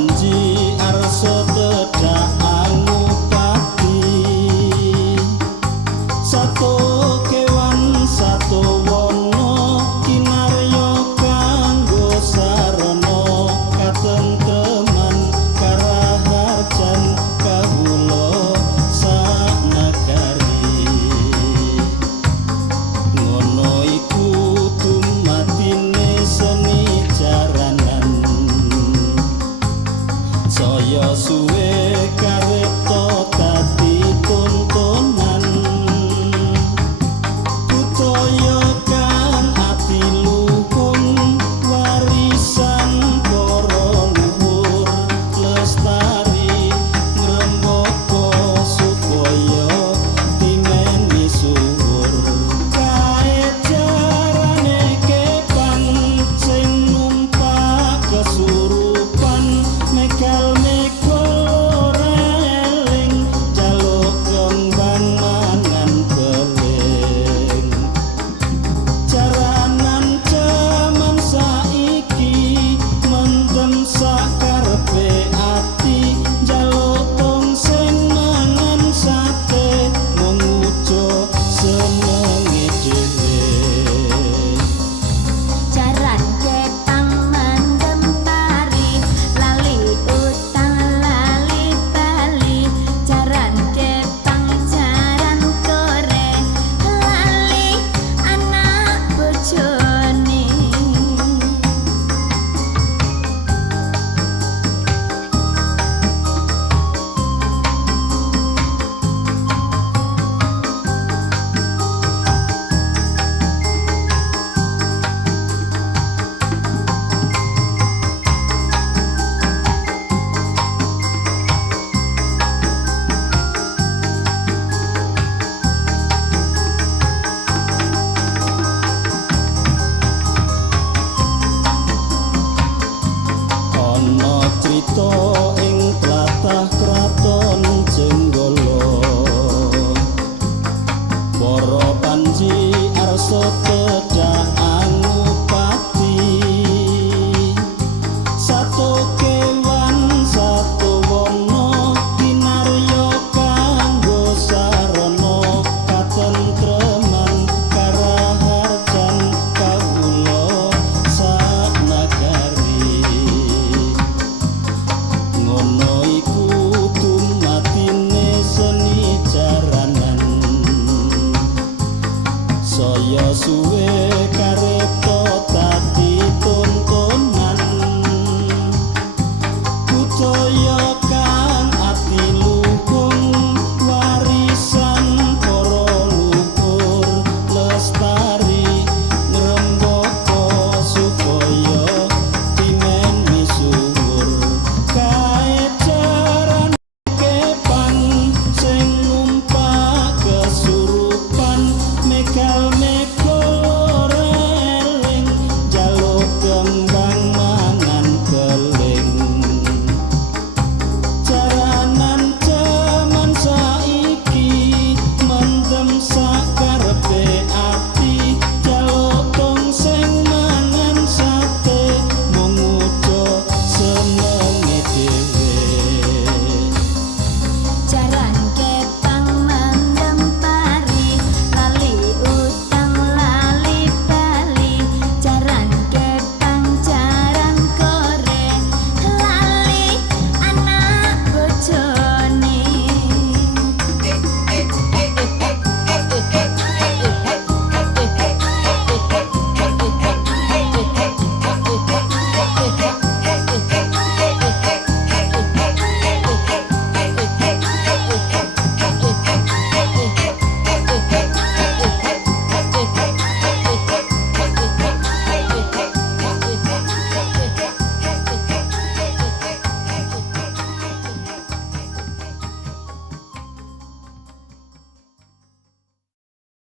Panji arsa tedak angupati sato kewan sato wono kinarya kanggo sarana katentreman karaharjan kawula sanagari ngono iku dumatine seni jaranan saya suwe karepto dadi tontonan kutaya kang ati luhung warisan para luhur lestari ngrembaka supaya timeni suwur kae jarane kepang sing numpak kesurupan mekal eling jaluk kembang mangan beling jaranan jaman saiki mendem sakarepe ati jaluk tong sing mangan sate mengujo senenge dhewe Jaran ketang mandem tari lali utang lali bali jaran ketang jaran kore lali anak bojone ana crita